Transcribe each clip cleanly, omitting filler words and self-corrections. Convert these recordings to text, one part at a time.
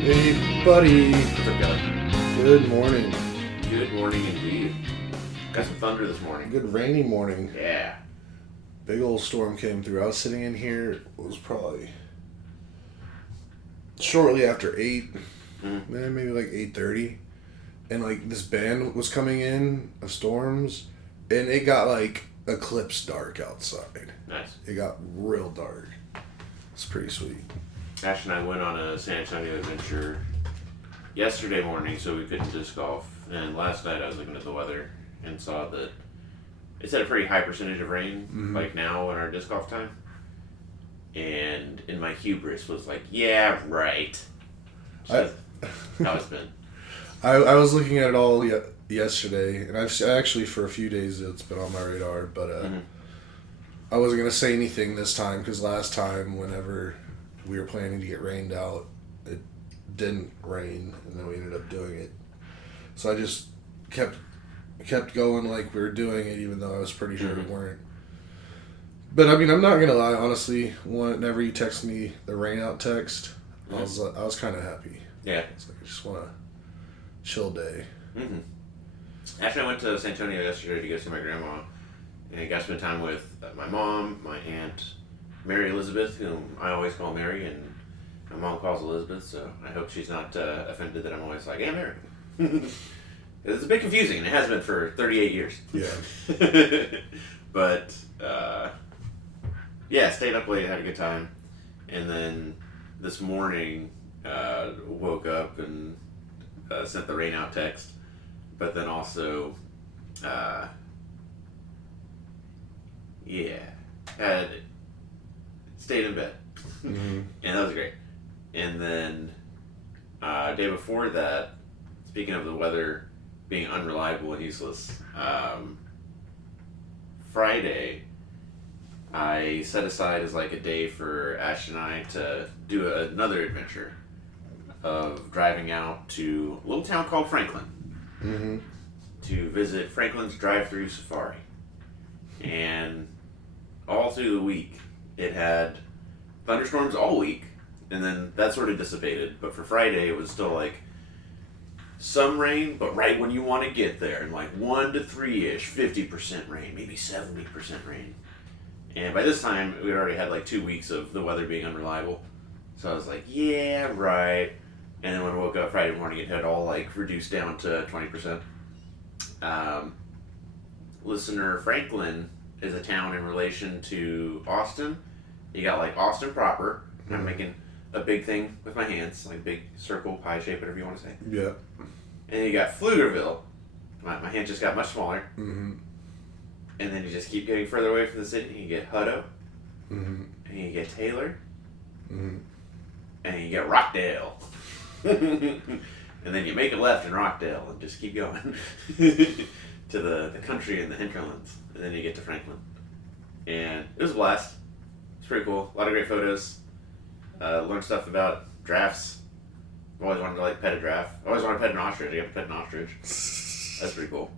Hey, buddy. What's up, Kelly? Good morning. Good morning indeed. Got some thunder this morning. Good rainy morning. Yeah. Big old storm came through. I was sitting in here. It was probably shortly after 8. Man, maybe like 8:30. And like this band was coming in of storms. And it got like eclipse dark outside. Nice. It got real dark. It's pretty sweet. Ash and I went on a San Antonio adventure yesterday morning, so we couldn't disc golf. And last night I was looking at the weather and saw that it's at a pretty high percentage of rain, like now in our disc golf time. And in my hubris was like, yeah, right. So how it's been. I was looking at it all yesterday, and I've actually for a few days it's been on my radar, but I wasn't going to say anything this time because last time whenever we were planning to get rained out, it didn't rain, and then we ended up doing it. So I just kept going like we were doing it, even though I was pretty sure we weren't. But I mean, I'm not gonna lie, honestly. Whenever you text me the rain out text, I was kind of happy. Yeah. It's like I just want a chill day. Actually, I went to San Antonio yesterday to go see my grandma, and I got to spend time with my mom, my aunt, Mary Elizabeth, whom I always call Mary, and my mom calls Elizabeth, so I hope she's not offended that I'm always like, hey, Mary. It's a bit confusing, and it has been for 38 years. Yeah. But, yeah, stayed up late, had a good time, and then this morning woke up and sent the rain out text, but then also, had stayed in bed, and that was great. And then day before that, speaking of the weather being unreliable and useless, Friday I set aside as like a day for Ash and I to do another adventure of driving out to a little town called Franklin to visit Franklin's drive-through safari. And all through the week it had thunderstorms all week, and then that sort of dissipated, but for Friday it was still like some rain, but right when you want to get there, and like 1 to 3-ish, 50% rain, maybe 70% rain. And by this time we'd already had like 2 weeks of the weather being unreliable, so I was like, yeah, right. And then when I woke up Friday morning, it had all like reduced down to 20%. Listener, Franklin is a town in relation to Austin. You got like Austin proper. I'm making a big thing with my hands, like big circle, pie shape, whatever you want to say. Yeah. And you got Pflugerville. My hand just got much smaller. And then you just keep getting further away from the city. You get Hutto. And you get Taylor. And you get Rockdale. And then you make a left in Rockdale and just keep going to the country and the hinterlands. And then you get to Franklin. And it was a blast. It's pretty cool. A lot of great photos. Learned stuff about drafts. I've always wanted to like pet a giraffe. I always wanted to pet an ostrich. I got to pet an ostrich. That's pretty cool.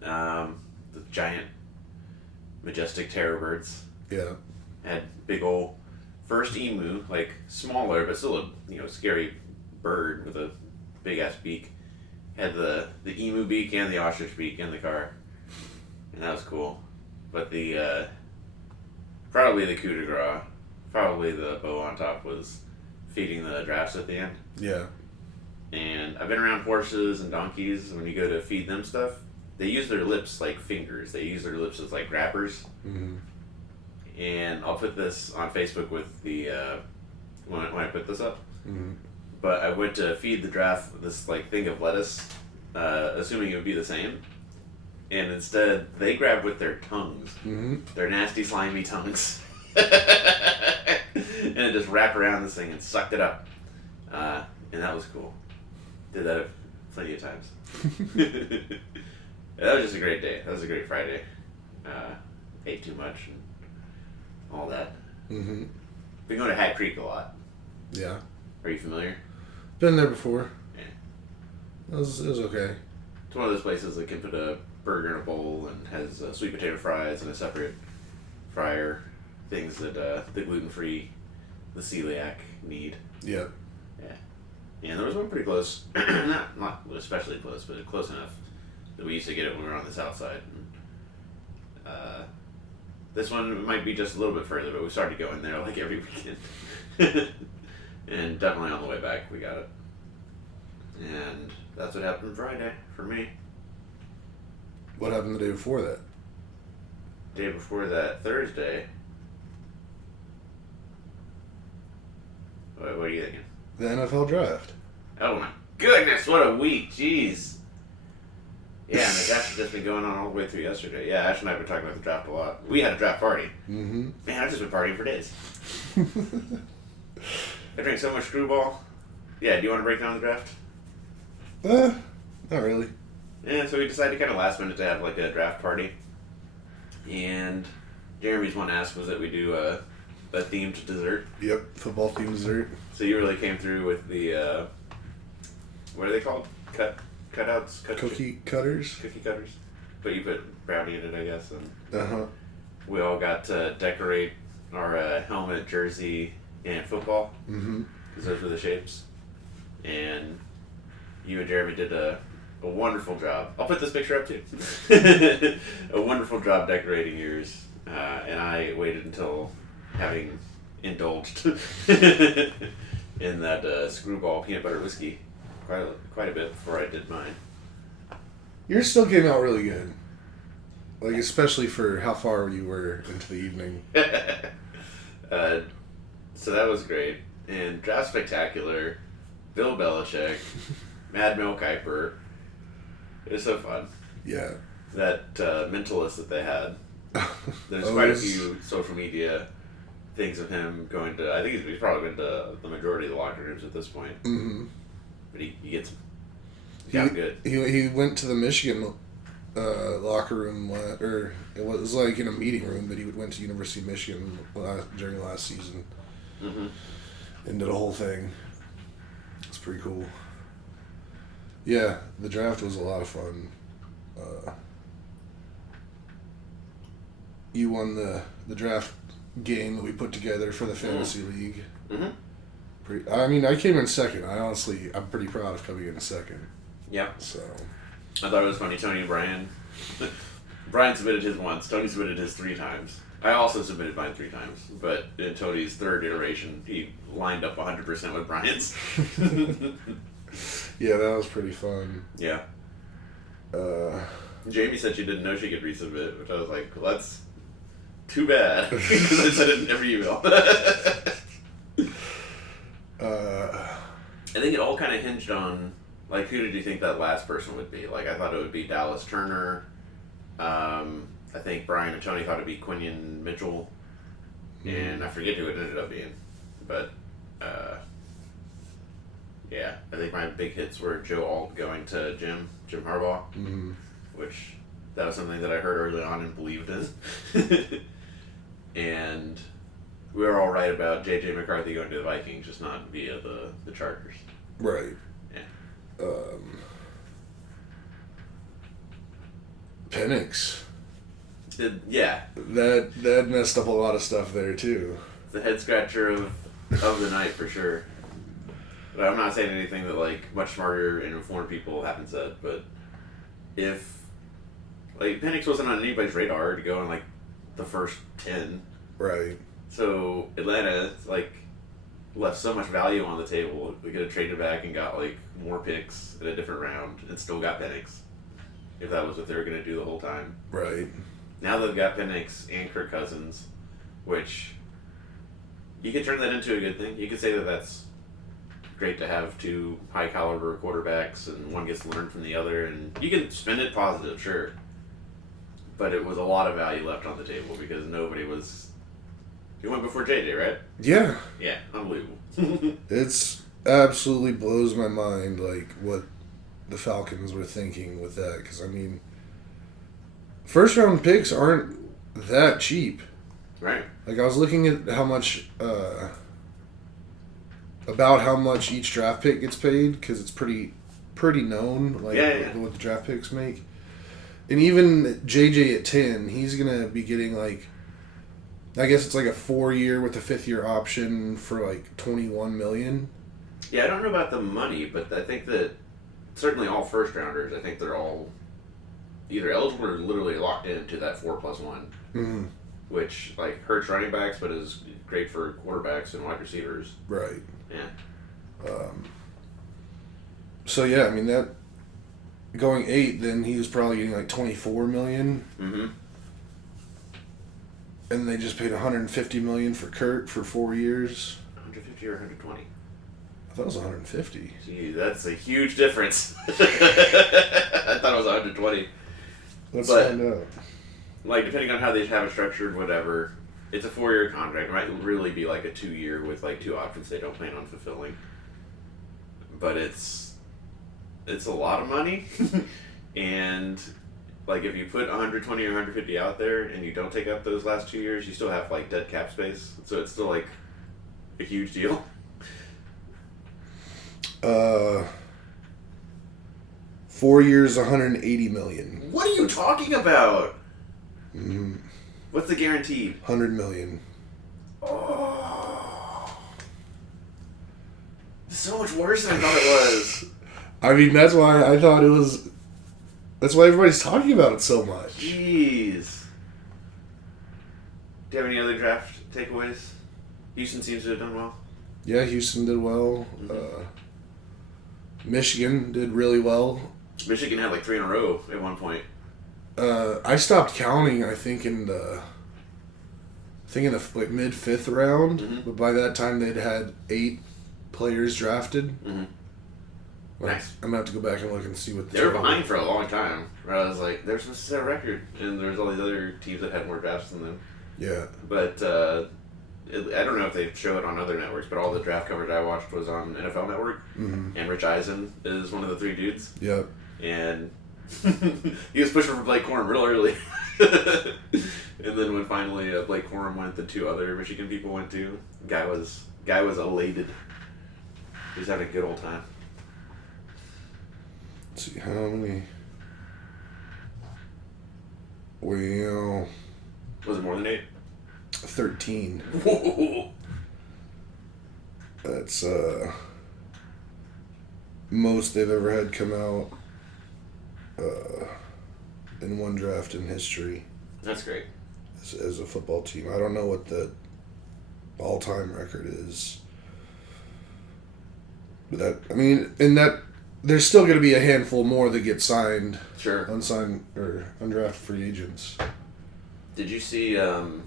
The giant, majestic terror birds. Yeah. Had big old first emu, like smaller but still a scary bird with a big ass beak. Had the emu beak and the ostrich beak in the car, and that was cool. But the probably the coup de grace, probably the bow on top was feeding the giraffes at the end. Yeah. And I've been around horses and donkeys. When you go to feed them stuff, they use their lips like fingers. They use their lips as like grabbers. And I'll put this on Facebook with the when I put this up. But I went to feed the giraffe this like thing of lettuce, assuming it would be the same. And instead, they grabbed with their tongues. Their nasty, slimy tongues. And it just wrapped around this thing and sucked it up. And that was cool. Did that plenty of times. That was just a great day. That was a great Friday. Ate too much and all that. Been going to Hat Creek a lot. Yeah. Are you familiar? Been there before. Yeah. It was okay. It's one of those places that can put a burger in a bowl and has sweet potato fries and a separate fryer, things that the gluten-free, the celiac need. Yeah. Yeah. And there was one pretty close. not especially close, but close enough that we used to get it when we were on the south side. And, this one might be just a little bit further, but we started going there like every weekend. And definitely on the way back we got it. And that's what happened Friday for me. What happened the day before that? Day before that, Thursday. What are you thinking? The NFL draft. Oh my goodness, what a week, jeez. Yeah, and the draft has just been going on all the way through yesterday. Yeah, Ash and I have been talking about the draft a lot. We had a draft party. Mm-hmm. Man, I've just been partying for days. I drank so much screwball. Yeah, do you want to break down the draft? Not really. Yeah, so we decided kind of last minute to have like a draft party. And Jeremy's one ask was that we do a themed dessert. Yep, football themed dessert. So you really came through with the, what are they called? Cutouts? Cookie cutters. Cookie cutters. But you put brownie in it, I guess. And Uh-huh. we all got to decorate our helmet, jersey, and football. Mm-hmm. Because those were the shapes. And you and Jeremy did a wonderful job. I'll put this picture up too. A wonderful job decorating yours. And I waited until having indulged in that screwball peanut butter whiskey quite a bit before I did mine. Yours still came out really good. Like, especially for how far you were into the evening. So that was great. And Draft Spectacular, Bill Belichick, Mad Mel Kiper. It was so fun. Yeah. That mentalist that they had. There's quite a few social media things of him going to. I think he's probably been to the majority of the locker rooms at this point. Mm-hmm. But he gets. He got good. He went to the Michigan locker room, or it was like in a meeting room, but he went to University of Michigan during last season. Mm-hmm. And did a whole thing. It's pretty cool. Yeah, the draft was a lot of fun. You won the draft game that we put together for the fantasy league. Mm-hmm. I mean, I came in second. I'm pretty proud of coming in second. Yeah. So. I thought it was funny. Tony and Brian. Brian submitted his once. Tony submitted his 3 times. I also submitted mine 3 times. But in Tony's third iteration, he lined up 100% with Brian's. Yeah, that was pretty fun. Yeah. Jamie said she didn't know she could resubmit, which I was like, well, that's too bad. Because I said it in every email. I think it all kind of hinged on, like, who did you think that last person would be? Like, I thought it would be Dallas Turner. I think Brian and Tony thought it'd be Quinion Mitchell. And I forget who it ended up being. But, yeah, I think my big hits were Joe Alt going to Jim Harbaugh. Mm-hmm. Which, that was something that I heard early on and believed in. And we were all right about J.J. McCarthy going to the Vikings, just not via the Chargers. Right. Yeah. Penix. Yeah. That messed up a lot of stuff there too. The head scratcher of the night for sure. But I'm not saying anything that like much smarter and informed people haven't said, but if like Penix wasn't on anybody's radar to go in like the first 10. Right. So Atlanta like left so much value on the table. We could have traded back and got like more picks in a different round and still got Penix. If that was what they were going to do the whole time. Right. Now they've got Penix and Kirk Cousins, which you could turn that into a good thing. You could say that that's great to have 2 high caliber quarterbacks and one gets to learn from the other, and you can spin it positive, sure. But it was a lot of value left on the table because nobody was. You went before JJ, right? Yeah. Yeah, unbelievable. It's absolutely blows my mind, like, what the Falcons were thinking with that. Because, I mean, first round picks aren't that cheap. Right. Like, I was looking at how much, about how much each draft pick gets paid, because it's pretty known, like, what the draft picks make. And even JJ at 10, he's going to be getting, like, I guess it's like a 4-year with a 5th-year option for, like, $21 million. Yeah, I don't know about the money, but I think that certainly all first rounders, I think they're all either eligible or literally locked into that 4+1, Mm-hmm. which like hurts running backs, but is great for quarterbacks and wide receivers. Right. Yeah. So yeah, I mean that going 8, then he was probably getting like 24 million, Mm-hmm. and they just paid 150 million for Kurt for 4 years. 150 or 120. I thought it was 150. Gee, that's a huge difference. I thought it was 120. Let's But- find out. Like, depending on how they have it structured, whatever, it's a 4-year contract. It might really be like a 2-year with like 2 options they don't plan on fulfilling. But it's a lot of money, and like if you put 120 or 150 out there and you don't take up those last 2 years, you still have like dead cap space. So it's still like a huge deal. 4 years, 180 million. What are you talking about? Mm, What's the guaranteed? 100 million. Oh, so much worse than I thought it was. I mean, that's why I thought it was. That's why everybody's talking about it so much. Jeez. Do you have any other draft takeaways? Houston seems to have done well. Yeah, Houston did well. Michigan did really well. Michigan had like 3 in a row at one point. I stopped counting. I think in the like mid 5th round, Mhm. but by that time they'd had 8 players drafted. Mm-hmm. Like, Nice. I'm gonna have to go back and look and see what They were total- behind for a long time. Where I was like, they're supposed to set a record, and there's all these other teams that had more drafts than them. Yeah, But I don't know if they show it on other networks, but all the draft coverage I watched was on NFL Network, and Rich Eisen is one of the 3 dudes, yep. and he was pushing for Blake Corum real early. And then when finally Blake Corum went, the 2 other Michigan people went too. Guy was elated. He was having a good old time. Let's see how many. Well, Was it more than 8? 13. Whoa. That's most they've ever had come out in one draft in history That's great. as a football team. I don't know what the all-time record is. But that, I mean, in that, there's still going to be a handful more that get signed, Sure. unsigned or undrafted free agents. Did you see Jim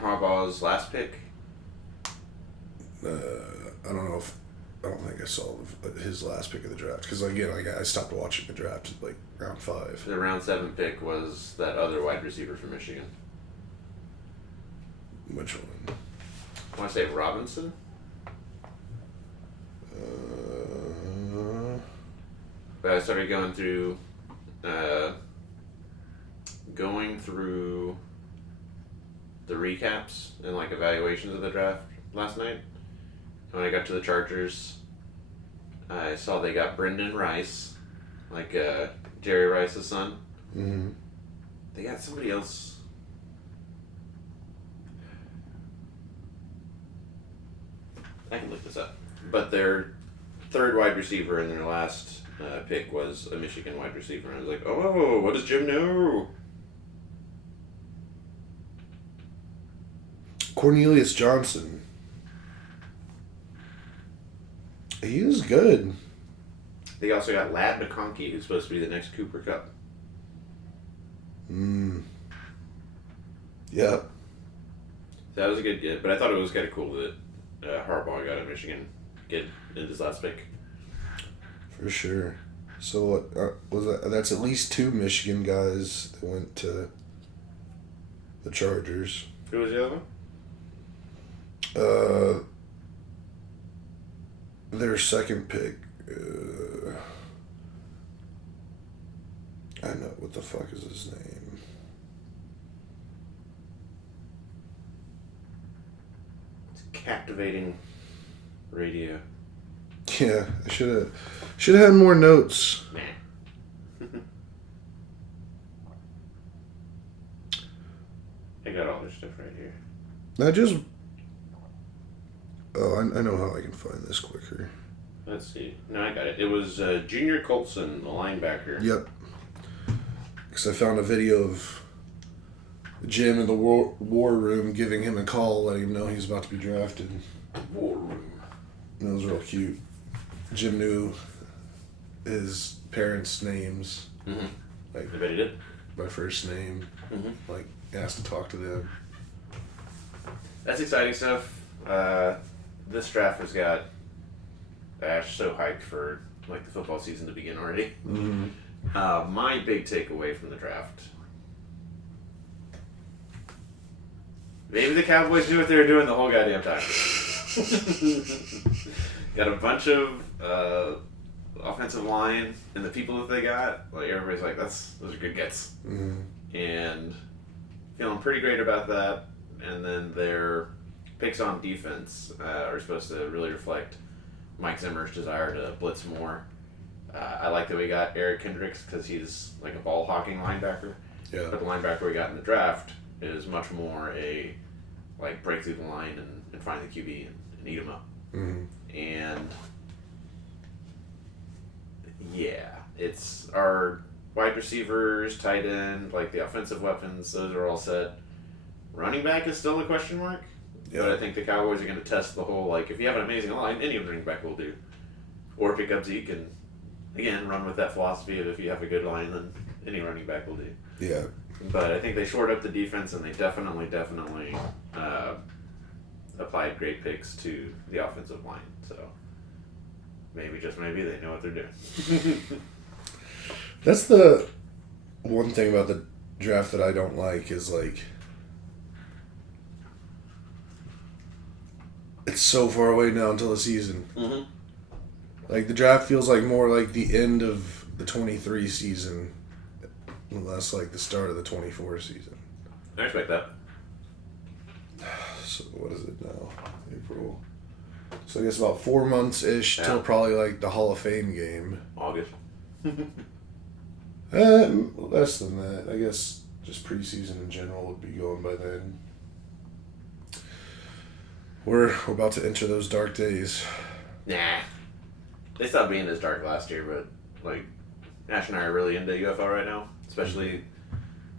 Harbaugh's last pick? I don't think I saw his last pick of the draft because again, I stopped watching the draft at like round 5. The round 7 pick was that other wide receiver from Michigan. Which one? I want to say Robinson. But I started going through the recaps and like evaluations of the draft last night. When I got to the Chargers, I saw they got Brendan Rice, like Jerry Rice's son. Mm-hmm. They got somebody else. I can look this up. But their 3rd wide receiver in their last pick was a Michigan wide receiver. And I was like, oh, what does Jim know? Cornelius Johnson. He was good. They also got Lad McConkey, who's supposed to be the next Cooper Kupp. Yep. So that was a good get, but I thought it was kind of cool that Harbaugh got a Michigan kid in his last pick. For sure. So what was that? That's at least 2 Michigan guys that went to the Chargers. Who was the other one? Their second pick. I know what the fuck is his name. It's captivating radio. Yeah, I should have had more notes. Man. I got all this stuff right here. I just Oh, I know how I can find this quicker. Let's see. No, I got it. It was Junior Colson, the linebacker. Yep. Because I found a video of Jim in the war room giving him a call, letting him know he's about to be drafted. War room. And it was real cute. Jim knew his parents' names. Mm-hmm. Like, I bet he did. My first name. Mm-hmm. Like, asked to talk to them. That's exciting stuff. This draft has got Ash so hyped for like the football season to begin already. Mm-hmm. My big takeaway from the draft. Maybe the Cowboys knew what they were doing the whole goddamn time. Got a bunch of offensive line, and the people that they got, like everybody's like, those are good gets. Mm-hmm. And feeling pretty great about that. And then their picks on defense are supposed to really reflect Mike Zimmer's desire to blitz more. I like that we got Eric Kendricks because he's like a ball hawking linebacker. Yeah. But the linebacker we got in the draft is much more a like break through the line and find the QB and eat him up. Mm-hmm. And yeah, it's our wide receivers, tight end, like the offensive weapons, those are all set. Running back is still a question mark. Yeah. But I think the Cowboys are going to test the whole, like, if you have an amazing line, any running back will do. Or pick up Zeke and, again, run with that philosophy of if you have a good line, then any running back will do. Yeah. But I think they shored up the defense, and they definitely applied great picks to the offensive line. So maybe, just maybe, they know what they're doing. That's the one thing about the draft that I don't like is, like, it's so far away now until the season. Mm-hmm. Like, the draft feels like more like the end of the 23 season, less like the start of the 24 season. I respect that. So, what is it now? April. So, I guess about 4 months-ish till Yeah. probably, like, the Hall of Fame game. August. Less than that. I guess just preseason in general would be going by then. We're about to enter those dark days. Nah. They stopped being this dark last year, but, like, Ash and I are really into UFL right now. Especially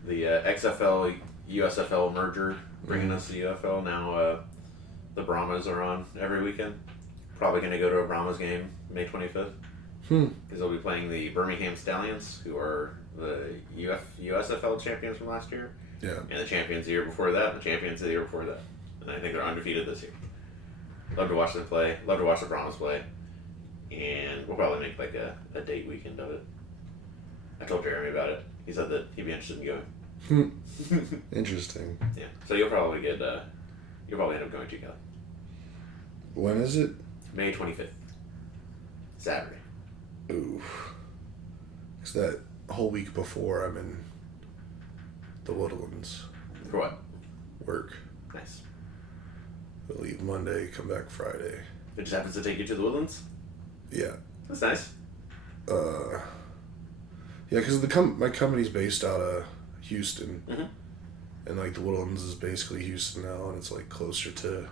the XFL, USFL merger bringing us to UFL. Now the Brahmas are on every weekend. Probably going to go to a Brahmas game May 25th. Because they'll be playing the Birmingham Stallions, who are the USFL champions from last year. Yeah. And the champions the year before that, and the champions the year before that. And I think they're undefeated this year. Love to watch them play. Love to watch the Brahmas play. And we'll probably make like a date weekend of it. I told Jeremy about it. He said that he'd be interested in going. Interesting. Yeah. So you'll probably end up going to Kelly. When is it? May 25th. Saturday. Ooh. Because that whole week before I'm in the Woodlands. For what? Work. Nice. I leave Monday, come back Friday. It just happens to take you to the Woodlands? Yeah. That's nice. Yeah, because my company's based out of Houston. Mm-hmm. And, like, the Woodlands is basically Houston now, and it's, like, closer to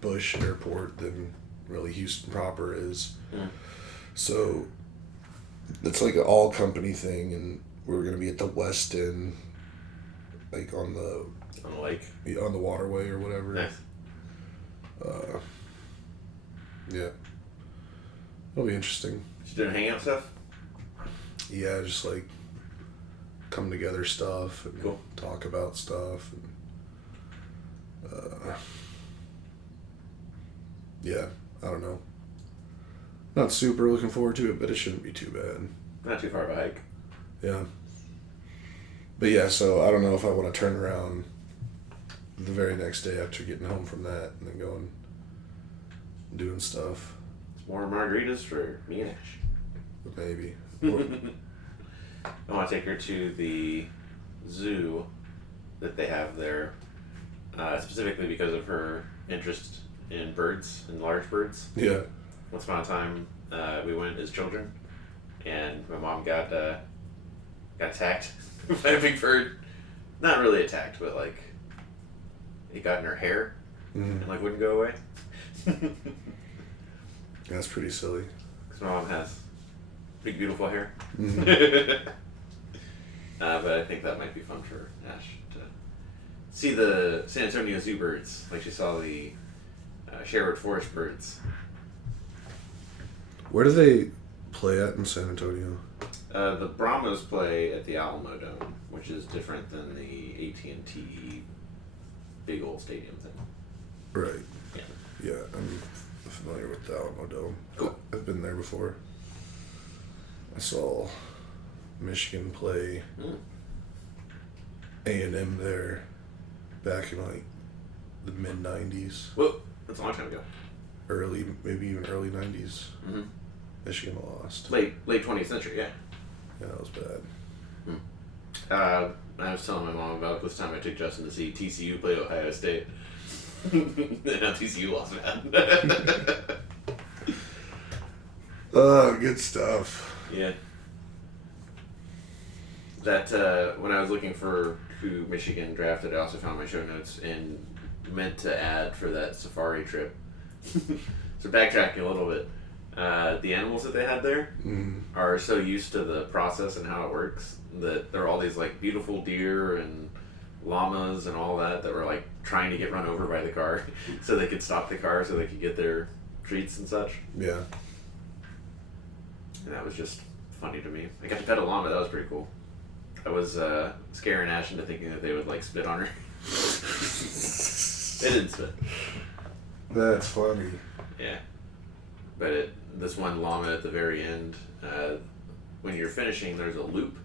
Bush Airport than really Houston proper is. Mm. So, it's, like, an all-company thing, and we're going to be at the West End, like, on the lake? On the waterway or whatever. Nice. Yeah. It'll be interesting. Just doing hangout stuff? Yeah, just, like, come together stuff and Cool. talk about stuff. And, yeah, I don't know. Not super looking forward to it, but it shouldn't be too bad. Not too far of a hike. Yeah. But yeah, so I don't know if I want to turn around the very next day after getting home from that and then going doing stuff. It's more margaritas for me and Ash. Maybe. I want to take her to the zoo that they have there, specifically because of her interest in birds and large birds. Yeah. Once upon a time, we went as children, and my mom got attacked by a big bird. Not really attacked, but like it got in her hair and like wouldn't go away. That's pretty silly. Because my mom has big, beautiful hair. Mm-hmm. But I think that might be fun for Ash to see the San Antonio zoo birds, like she saw the Sherwood Forest birds. Where do they play at in San Antonio? The Brahmas play at the Alamo Dome, which is different than the AT&T big old stadium thing. Right. Yeah. Yeah, I'm familiar with the Alamo Dome. Cool. I've been there before. I saw Michigan play A&M there back in like the mid 90s. Whoa, that's a long time ago. Maybe even early 90s. Mm-hmm. Michigan lost. Late 20th century, yeah. Yeah, that was bad. I was telling my mom about this time I took Justin to see TCU play Ohio State. And now TCU lost bad. Good stuff. Yeah. That, when I was looking for who Michigan drafted, I also found my show notes and meant to add for that safari trip. So backtracking a little bit, the animals that they had there are so used to the process and how it works that there are all these like beautiful deer and llamas and all that were like trying to get run over by the car so they could stop the car so they could get their treats and such. Yeah. And that was just funny to me. I got to pet a llama, that was pretty cool. I was scaring Ash into thinking that they would like spit on her. They didn't spit. That's funny. Yeah. But this one llama at the very end, when you're finishing, there's a loop.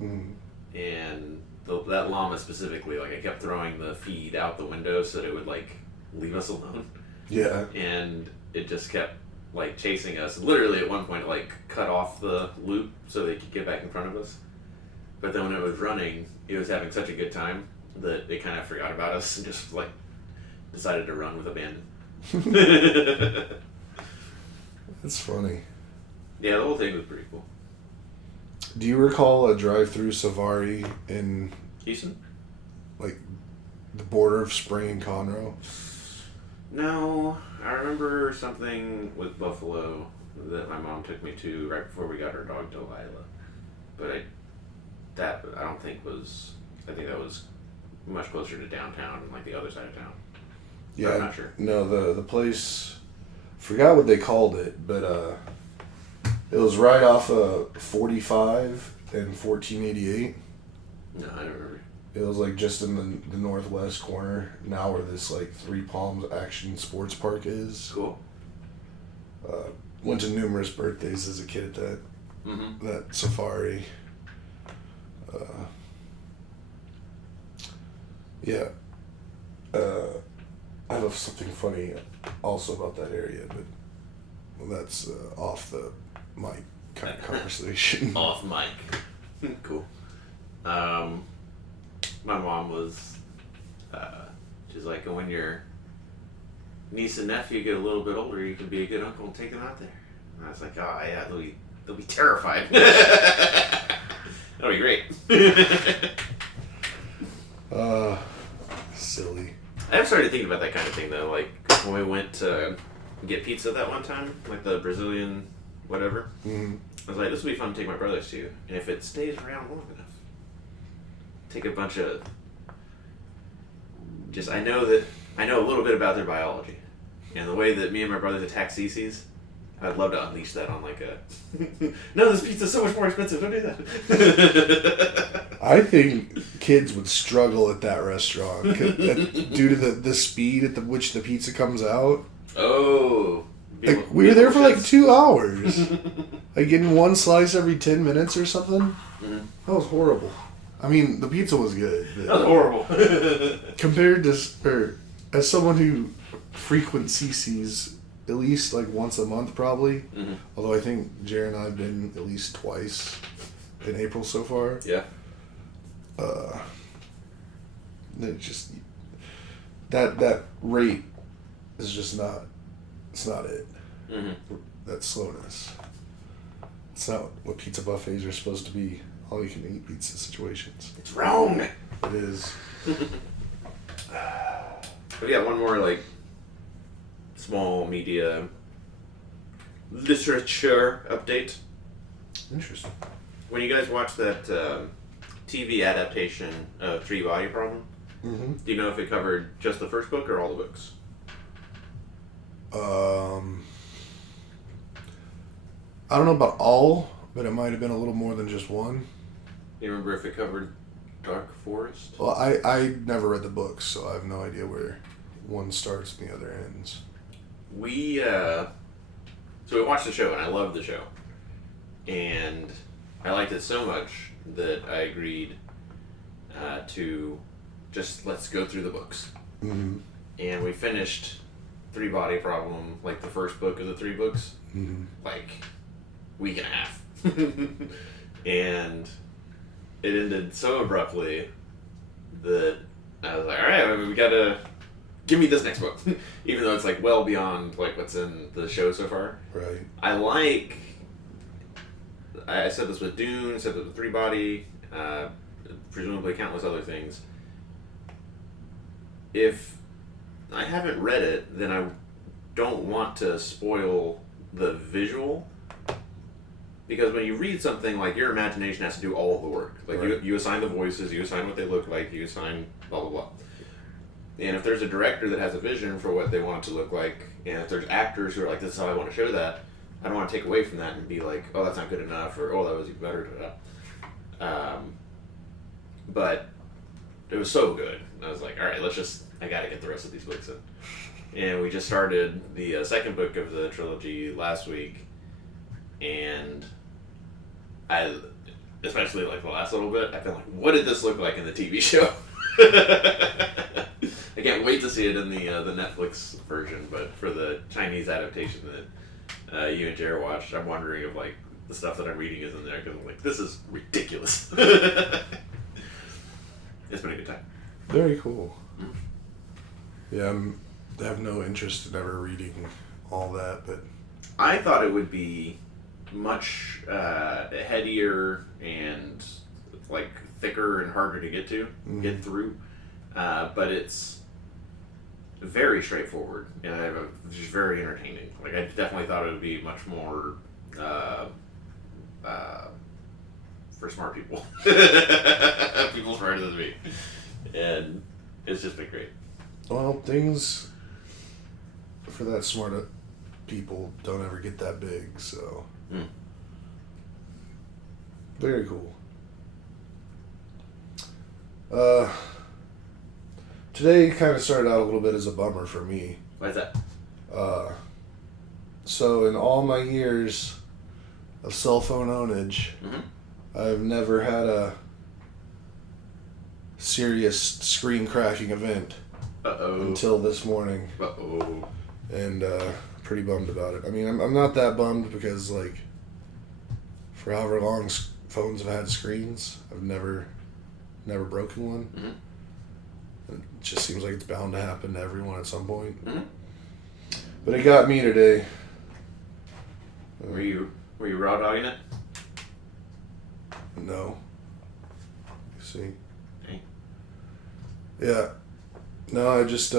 And that llama specifically, like I kept throwing the feed out the window so that it would like leave us alone. Yeah. And it just kept like chasing us. Literally at one point it like cut off the loop so they could get back in front of us. But then when it was running, it was having such a good time that it kind of forgot about us and just like decided to run with abandon. That's funny. Yeah, the whole thing was pretty cool. Do you recall a drive-through safari in Houston? like the border of Spring and Conroe? No, I remember something with Buffalo that my mom took me to right before we got her dog Delilah. But I don't think was. I think that was much closer to downtown, like the other side of town. Yeah, I'm not sure. No, the place, forgot what they called it, but it was right off of 45 and 1488. No, I don't remember. It was like just in the northwest corner, now where this like Three Palms Action Sports Park is. Cool. Went to numerous birthdays as a kid at that safari. Yeah. I have something funny also about that area, but that's off the mic kind of conversation. Off mic. Cool. My mom was, she's like, when your niece and nephew get a little bit older, you can be a good uncle and take them out there. And I was like, oh yeah, they'll be terrified. That'll be great. Silly. I have started thinking about that kind of thing though, like when we went to get pizza that one time, like the Brazilian whatever. I was like, this would be fun to take my brothers to, and if it stays around long enough, take a bunch of. I know a little bit about their biology, and the way that me and my brothers attack CC's. I'd love to unleash that on like a. No, this pizza's so much more expensive. Don't do that. I think kids would struggle at that restaurant due to the speed at which the pizza comes out. Oh. Like, we were there for like 2 hours. Like getting one slice every 10 minutes or something. That was horrible. I mean, the pizza was good. That was horrible. Compared to, or as someone who frequents CC's at least like once a month probably. Although I think Jared and I have been at least twice in April so far. Yeah. It just that rate is just not. It's not it. That slowness. It's not what pizza buffets are supposed to be. All you can eat pizza situations. It's wrong. It is. But yeah, one more like small media literature update. Interesting. When you guys watched that TV adaptation of Three Body Problem, Mm-hmm. do you know if it covered just the first book or all the books? I don't know about all, but it might have been a little more than just one. Do you remember if it covered Dark Forest? Well, I never read the books, so I have no idea where one starts and the other ends. So we watched the show, and I loved the show. And I liked it so much that I agreed to just let's go through the books. Mm-hmm. And we finished Three Body Problem, like the first book of the 3 books, like week and a half. And it ended so abruptly that I was like, all right, I mean, we gotta give me this next book. Even though it's like well beyond like what's in the show so far. Right. I said this with Dune, said this with Three Body, presumably countless other things. If I haven't read it, then I don't want to spoil the visual. Because when you read something, like, your imagination has to do all of the work. Like, right. you assign the voices, you assign what they look like, you assign blah, blah, blah. And if there's a director that has a vision for what they want it to look like, and if there's actors who are like, this is how I want to show that, I don't want to take away from that and be like, oh, that's not good enough, or, oh, that was even better. But it was so good. I was like, all right, I got to get the rest of these books in. And we just started the second book of the trilogy last week, and I, especially like the last little bit, I've been like, what did this look like in the TV show? I can't wait to see it in the Netflix version, but for the Chinese adaptation that you and Jared watched, I'm wondering if like the stuff that I'm reading is in there, because I'm like, this is ridiculous. It's been a good time. Very cool. Yeah, I have no interest in ever reading all that, but I thought it would be much headier and like thicker and harder to get through, but it's very straightforward and just very entertaining. Like, I definitely thought it would be much more for smart people. People smarter than me, and it's just been great. well, things for that smart people don't ever get that big, so very cool. Today kind of started out a little bit as a bummer for me. Why is that? So in all my years of cell phone ownage, I've never had a serious screen cracking event until this morning. And pretty bummed about it. I mean, I'm not that bummed because, like, for however long phones have had screens, I've never broken one. It just seems like it's bound to happen to everyone at some point. But it got me today. Were you raw dogging it? No. You see? Okay. Yeah. No, I just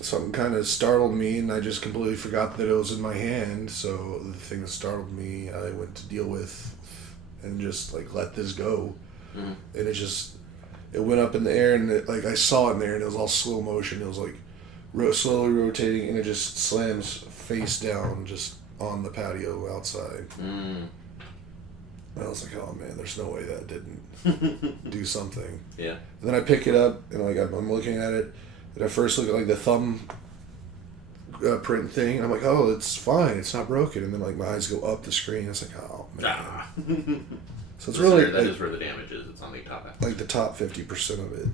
something kind of startled me, and I just completely forgot that it was in my hand. So the thing that startled me, I went to deal with, and just like let this go. And it went up in the air, and like I saw it in there, and it was all slow motion. It was like slowly rotating, and it just slams face down just on the patio outside. And I was like, oh man, there's no way that didn't do something. Yeah. And then I pick it up, and like I'm looking at it, and I first look at like the thumb print thing, and I'm like, oh, it's fine, it's not broken. And then like my eyes go up the screen, it's like, oh man. So it's really that like, is where the damage is. It's on the top half. like the top 50% of it.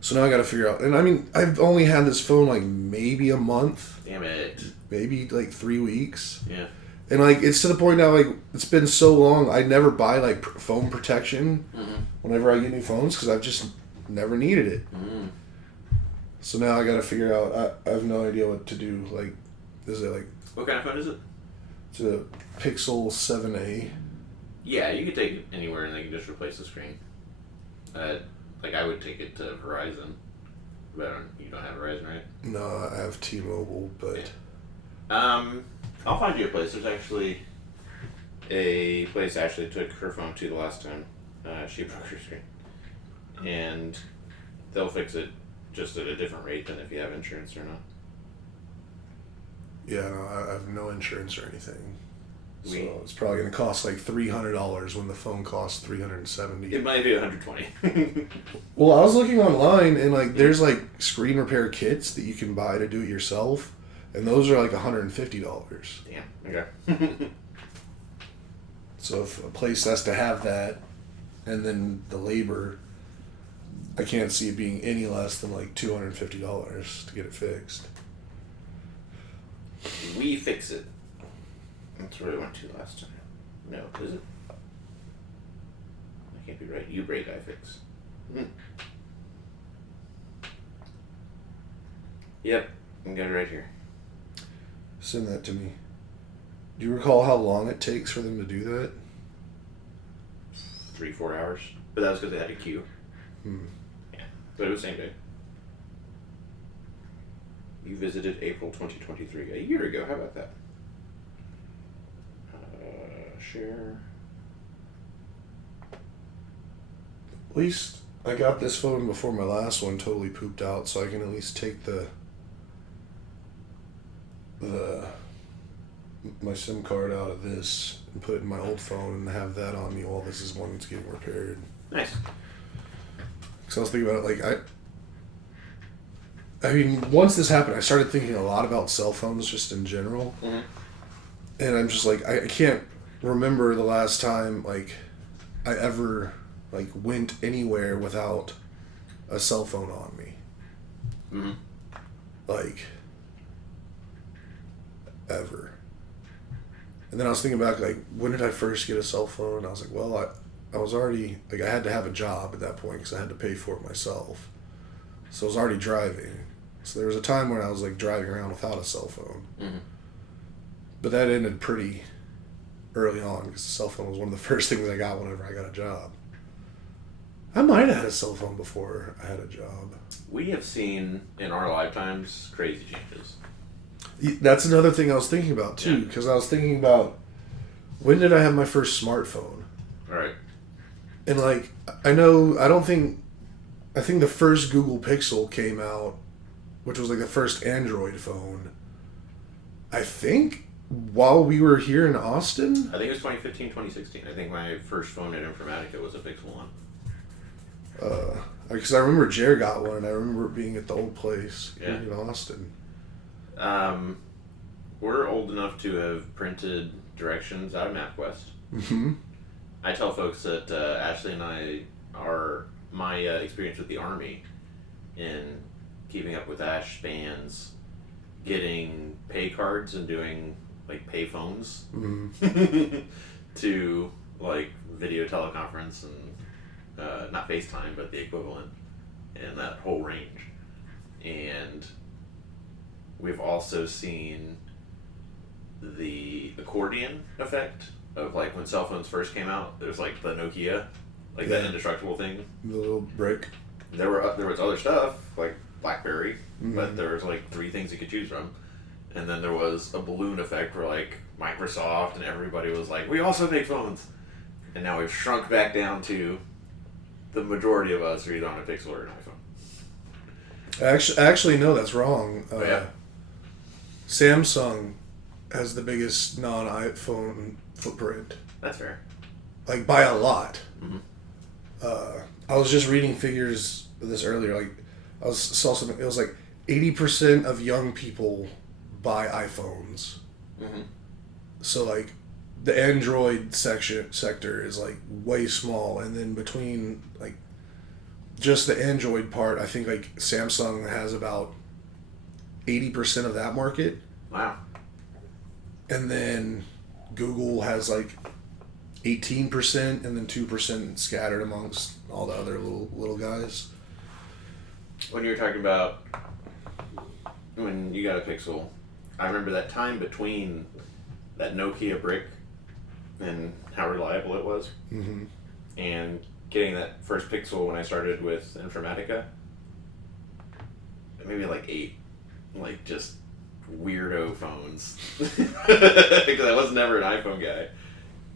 So now I got to figure out, and I mean, I've only had this phone like maybe a month. Damn it. Maybe like 3 weeks. Yeah. And like it's to the point now, like it's been so long, I never buy like phone protection whenever I get new phones because I've just never needed it. So now I got to figure out. I have no idea what to do. Like, is it like? What kind of phone is it? It's a Pixel 7a. Yeah, you could take it anywhere and they can just replace the screen. Like, I would take it to Verizon. But you don't have Verizon, right? No, I have T-Mobile, but... Yeah. I'll find you a place. There's actually a place Ashley took her phone to the last time she broke her screen. And they'll fix it just at a different rate than if you have insurance or not. Yeah, no, I have no insurance or anything. So it's probably going to cost like $300 when the phone costs $370. It might be $120. Well, I was looking online and like there's like screen repair kits that you can buy to do it yourself, and those are like $150. Damn. Okay. So if a place has to have that, and then the labor, I can't see it being any less than like $250 to get it fixed. We fix it. That's where we went to last time. No, is it? I can't be right. You break, I fix. Yep, I got it right here. Send that to me. Do you recall how long it takes for them to do that? 3-4 hours. But that was because they had a queue. Yeah, but it was the same day. You visited April 2023, a year ago. How about that? Share. At least I got this phone before my last one totally pooped out, so I can at least take my SIM card out of this and put it in my old phone and have that on me while this is one that's getting repaired. Nice. Because I was thinking about it, like I mean, once this happened, I started thinking a lot about cell phones just in general. Mm-hmm. And I'm just like, I can't remember the last time, like, I ever, like, went anywhere without a cell phone on me. Mm-hmm. Like, ever. And then I was thinking back, like, when did I first get a cell phone? And I was like, well, I was already, like, I had to have a job at that point because I had to pay for it myself. So I was already driving. So there was a time when I was, like, driving around without a cell phone. Mm-hmm. But that ended pretty early on because the cell phone was one of the first things I got whenever I got a job. I might have had a cell phone before I had a job. We have seen, in our lifetimes, crazy changes. That's another thing I was thinking about, too, because I was thinking about, when did I have my first smartphone? All right. And, like, I think the first Google Pixel came out, which was, like, the first Android phone, I think, while we were here in Austin. I think it was 2015, 2016. I think my first phone at Informatica was a Pixel 1. Because I remember Jer got one, and I remember it being at the old place here in Austin. We're old enough to have printed directions out of MapQuest. Mm-hmm. I tell folks that Ashley and I are my experience with the Army in keeping up with Ash bands, getting pay cards and doing like pay phones to like video teleconference and not FaceTime but the equivalent and that whole range. And we've also seen the accordion effect of like when cell phones first came out. There's like the Nokia, like that indestructible thing. The little brick. There was other stuff like BlackBerry, but there was like 3 things you could choose from. And then there was a balloon effect where like Microsoft and everybody was like, we also make phones. And now we've shrunk back down to the majority of us are either on a Pixel or an iPhone. Actually, no, that's wrong. Yeah. Samsung has the biggest non-iPhone footprint. That's fair. Like, by a lot. Mm-hmm. I was just reading figures of this earlier. Like, saw something. It was like 80% of young people buy iPhones. Mm-hmm. So, like, the Android sector is, like, way small. And then between, like, just the Android part, I think, like, Samsung has about 80% of that market. Wow. And then Google has, like, 18%, and then 2% scattered amongst all the other little guys. When you were talking about when you got a Pixel, I remember that time between that Nokia brick and how reliable it was. Mm-hmm. And getting that first Pixel when I started with Informatica. Maybe like 8, like just weirdo phones, because I was never an iPhone guy,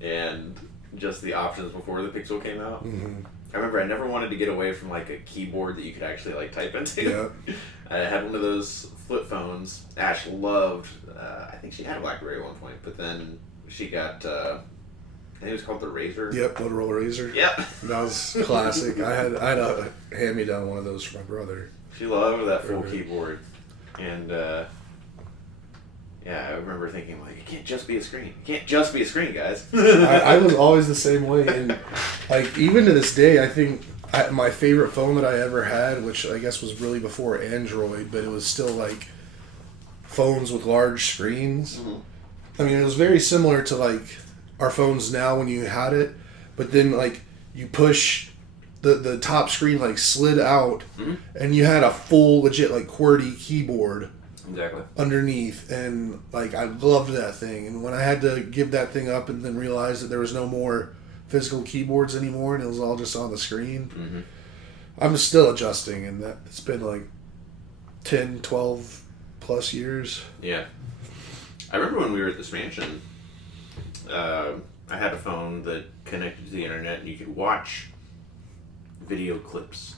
and just the options before the Pixel came out. Mm-hmm. I remember I never wanted to get away from like a keyboard that you could actually like type into. Yeah. I had one of those flip phones. Ash loved. I think she had a BlackBerry at one point, but then she got. I think it was called the Razor. Yep, Motorola Razor. Yep. That was classic. I had a hand-me-down one of those for my brother. She loved that full keyboard, and yeah, I remember thinking like, it can't just be a screen. It can't just be a screen, guys. I was always the same way, and like even to this day, I think my favorite phone that I ever had, which I guess was really before Android, but it was still like phones with large screens. Mm-hmm. I mean, it was very similar to like our phones now when you had it, but then like you push the top screen like slid out, mm-hmm. and you had a full legit like QWERTY keyboard Exactly. underneath, and like I loved that thing. And when I had to give that thing up and then realize that there was no more physical keyboards anymore and it was all just on the screen, Mm-hmm. I'm still adjusting, and that it's been like 10, 12 plus years. Yeah. I remember when we were at this mansion, I had a phone that connected to the internet, and you could watch video clips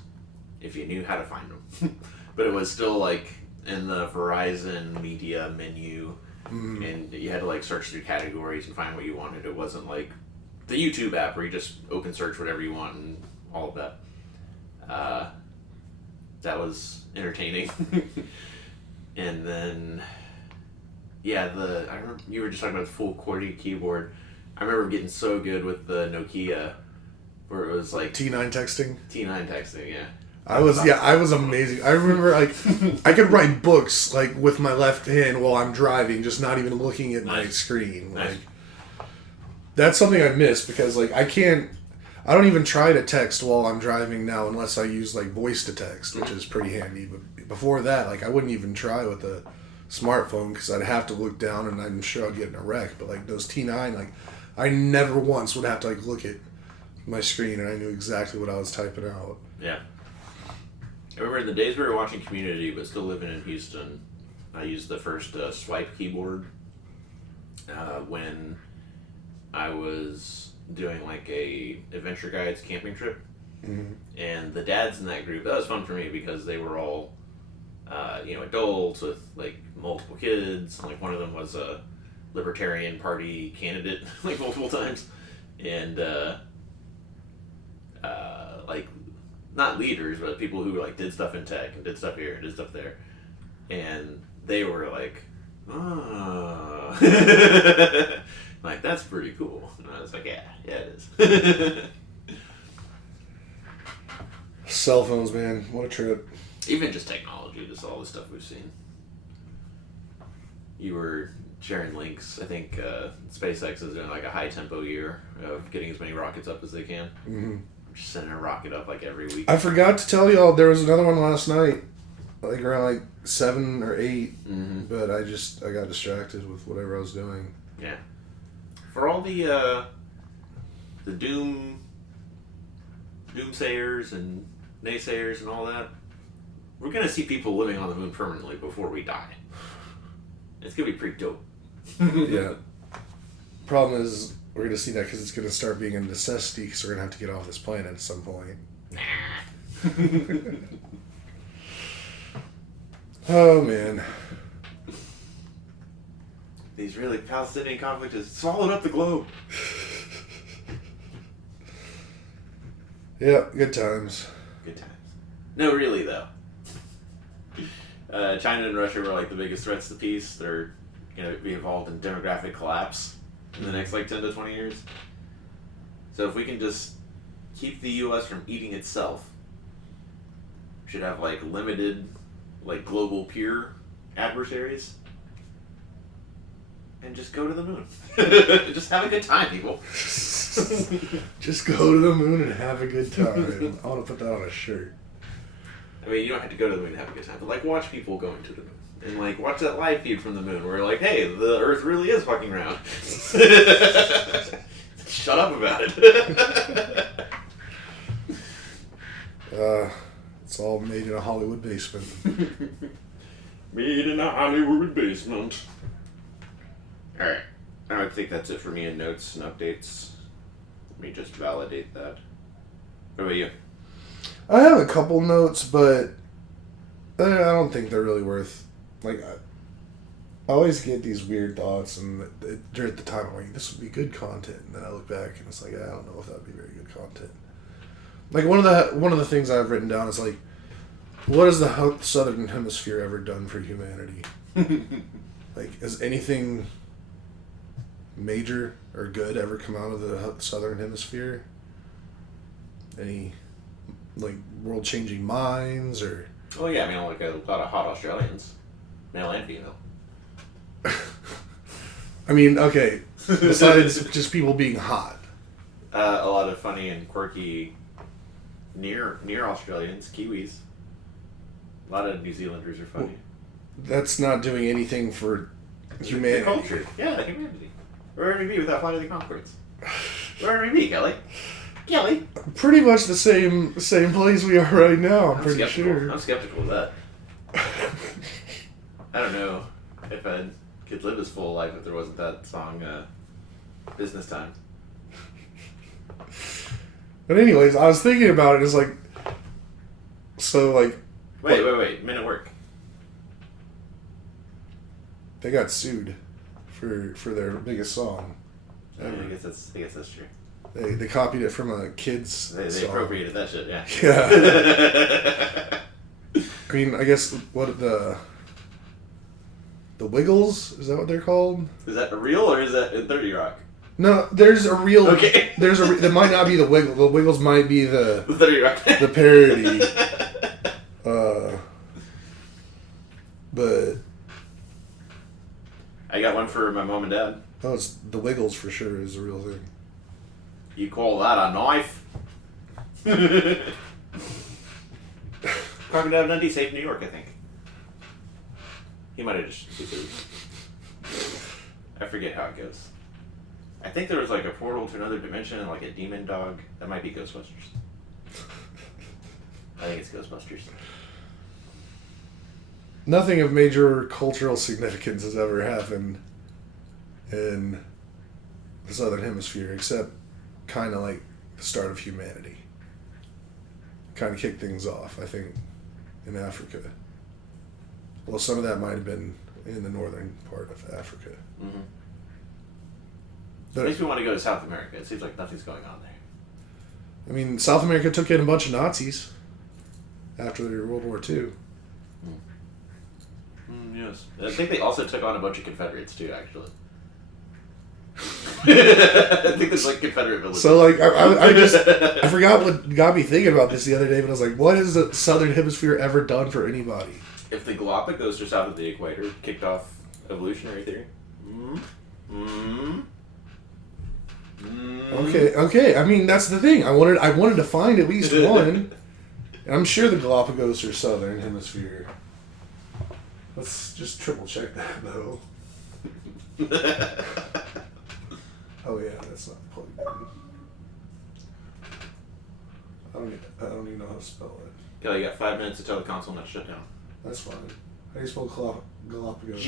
if you knew how to find them. But it was still like in the Verizon media menu, and you had to like search through categories and find what you wanted. It wasn't like the YouTube app where you just open search whatever you want and all of that. That was entertaining. And then, yeah, I remember you were just talking about the full QWERTY keyboard. I remember getting so good with the Nokia, where it was like T9 texting. T9 texting, yeah. I was amazing. I remember like I could write books like with my left hand while I'm driving, just not even looking at my screen. Nice. Like that's something I miss because like I don't even try to text while I'm driving now unless I use like voice to text, which is pretty handy. But before that, like I wouldn't even try with a smartphone because I'd have to look down and I'm sure I'd get in a wreck. But like those T9, like I never once would have to like look at my screen and I knew exactly what I was typing out. Yeah. I remember in the days we were watching Community, but still living in Houston, I used the first swipe keyboard when I was doing like a adventure guides camping trip. Mm-hmm. And the dads in that group, that was fun for me because they were all, adults with like multiple kids. Like one of them was a Libertarian Party candidate like multiple times. And like not leaders, but people who like did stuff in tech and did stuff here and did stuff there, and they were like, "Oh, like that's pretty cool." And I was like, "Yeah, it is." Cell phones, man, what a trip! Even just technology, just all the stuff we've seen. You were sharing links. I think SpaceX is doing like a high tempo year of getting as many rockets up as they can. Mm-hmm. Just sending a rocket up like every week. I forgot to tell y'all there was another one last night, like around like 7 or 8, Mm-hmm. but I got distracted with whatever I was doing. Yeah. For all the doomsayers and naysayers and all that, we're gonna see people living on the moon permanently before we die. It's gonna be pretty dope. Yeah. Problem is, we're going to see that because it's going to start being a necessity because we're going to have to get off this planet at some point. Oh, man. The Israeli-Palestinian conflict has swallowed up the globe. Yeah, good times. Good times. No, really, though. China and Russia were like the biggest threats to peace. They're going to be involved in demographic collapse in the next like 10 to 20 years. So if we can just keep the U.S. from eating itself, we should have like limited like global peer adversaries and just go to the moon. Just have a good time, people. Just go to the moon and have a good time. I want to put that on a shirt. I mean, you don't have to go to the moon and have a good time, but like watch people going to the moon. And like watch that live feed from the moon where like, hey, the Earth really is fucking round. Shut up about it. It's all made in a Hollywood basement. Made in a Hollywood basement. Alright. I think that's it for me in notes and updates. Let me just validate that. What about you? I have a couple notes, but I don't think they're really worth... Like, I always get these weird thoughts, and during the time I'm like, this would be good content. And then I look back, and it's like, I don't know if that would be very good content. Like, one of the things I've written down is like, what has the Southern Hemisphere ever done for humanity? Like, has anything major or good ever come out of the Southern Hemisphere? Any, like, world-changing minds, or... Oh, yeah, I mean, like a lot of hot Australians. Male and female. I mean, okay, besides just people being hot. A lot of funny and quirky near Australians, Kiwis. A lot of New Zealanders are funny. That's not doing anything for humanity. The culture. Yeah, humanity. Where would we be without Flight of the Conchords? Where would we be, Kelly? Kelly? Pretty much the same place we are right now, I'm pretty sure. I'm skeptical of that. I don't know if I could live his full life if there wasn't that song, Business Time. But anyways, I was thinking about it, it's like... So, like... Wait. Men at Work. They got sued for their biggest song ever. I guess that's true. They copied it from a kid's They song. appropriated that shit, yeah. Yeah. I mean, I guess what the Wiggles, is that what they're called? Is that real or is that in 30 Rock? No, there's a real. Okay. That might not be the Wiggles. The Wiggles might be the 30 Rock. the parody. But I got one for my mom and dad. oh, it's the Wiggles for sure is a real thing. You call that a knife? Crocodile Dundee saved New York, I think. He might have just... I forget how it goes. I think there was like a portal to another dimension and like a demon dog. That might be Ghostbusters. I think it's Ghostbusters. Nothing of major cultural significance has ever happened in the Southern Hemisphere except kind of like the start of humanity. Kind of kicked things off, I think, in Africa. Well, some of that might have been in the northern part of Africa. Mm-hmm. But, makes me want to go to South America. It seems like nothing's going on there. I mean, South America took in a bunch of Nazis after World War II. Yes. I think they also took on a bunch of Confederates too, actually. I think there's like Confederate villages. So like I forgot what got me thinking about this the other day, but I was like, what has the Southern Hemisphere ever done for anybody? If the Galapagos are south of the equator kicked off evolutionary theory. Okay. I mean, that's the thing. I wanted to find at least one. And I'm sure the Galapagos are Southern Hemisphere. Let's just triple check that though. Oh yeah, that's not plugged in. I don't even know how to spell it. Kelly, you got 5 minutes to tell the console not to shut down. That's fine. How do you spell Galapagos? Galapagos.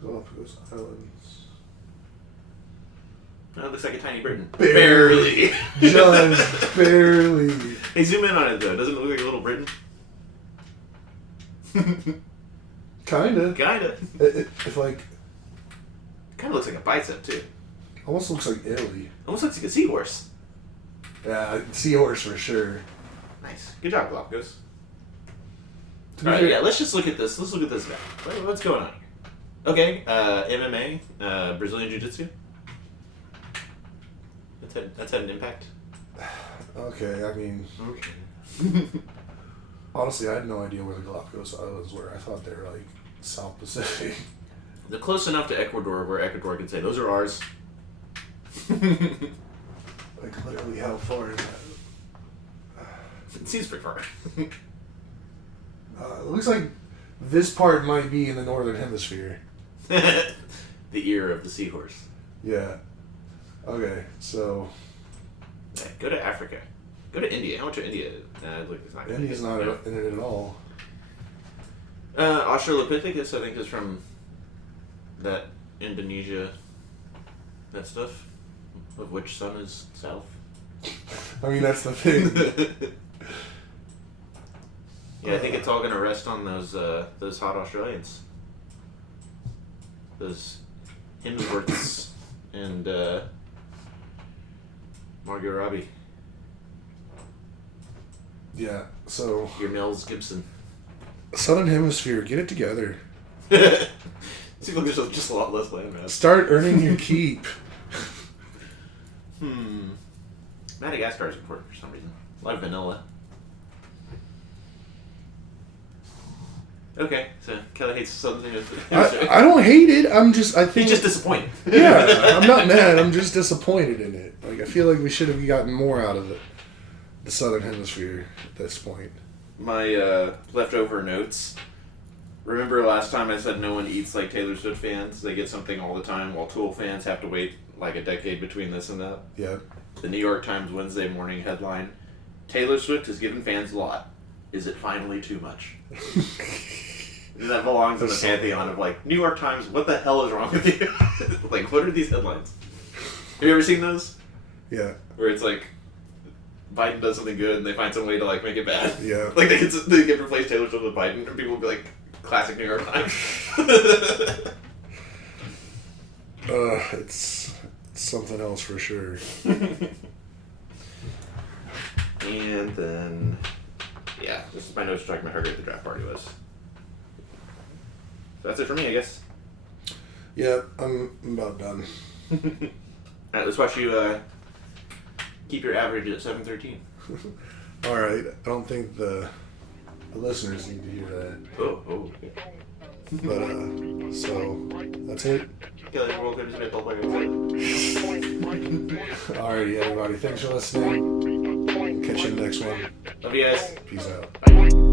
Galapagos Islands. Oh, it looks like a tiny Britain. Barely. Just barely. Hey, zoom in on it though. Doesn't it look like a little Britain? Kinda. If like... Kinda looks like a bicep too. Almost looks like Italy. Almost looks like a seahorse. Yeah, seahorse for sure. Nice. Good job, Galapagos. Alright, yeah, let's just look at this. Let's look at this guy. What's going on here? Okay, MMA, Brazilian Jiu-Jitsu. That's had an impact. Okay, I mean... Okay. Honestly, I had no idea where the Galapagos Islands were. I thought they were like South Pacific. They're close enough to Ecuador where Ecuador can say, those are ours. Like, literally, how far is that? It seems pretty far. It looks like this part might be in the Northern Hemisphere. The ear of the seahorse. Yeah. Okay, so Yeah, go to Africa. Go to India. How much of India? Look, it's not India's not no. in it at all. Australopithecus, I think, is from that Indonesia, that stuff, of which sun is south. I mean, that's the thing. Yeah, I think it's all gonna rest on those hot Australians, those Hemsworths and Margot Robbie. Yeah, so Your Mels Gibson. Southern Hemisphere, get it together. Seems like there's just a lot less land mass. Start earning your keep. Madagascar is important for some reason. A lot of vanilla. Okay, so Kelly hates Southern Hemisphere. I don't hate it. I think He's just disappointed. Yeah, I'm not mad. I'm just disappointed in it. Like, I feel like we should have gotten more out of the Southern Hemisphere at this point. My leftover notes. Remember last time I said no one eats like Taylor Swift fans? They get something all the time, while Tool fans have to wait like a decade between this and that. Yeah. The New York Times Wednesday morning headline: Taylor Swift has given fans a lot. Is it finally too much? That belongs in the pantheon of like, New York Times, what the hell is wrong with you? Like, what are these headlines? Have you ever seen those? Yeah. Where it's like, Biden does something good and they find some way to like make it bad. Yeah. Like they can replace Taylor Swift with Biden and people will be like, classic New York Times. It's something else for sure. And then, yeah, this is my notes talking about how great the draft party was. So that's it for me, I guess. Yeah, I'm about done. Alright, let's watch you keep your average at 713. Alright, I don't think the listeners need to hear that. Oh. But, so, that's it. Kelly, World Famous Baseball Player. Alrighty, everybody. Thanks for listening. Catch you in the next one. Love you guys. Peace out. Bye.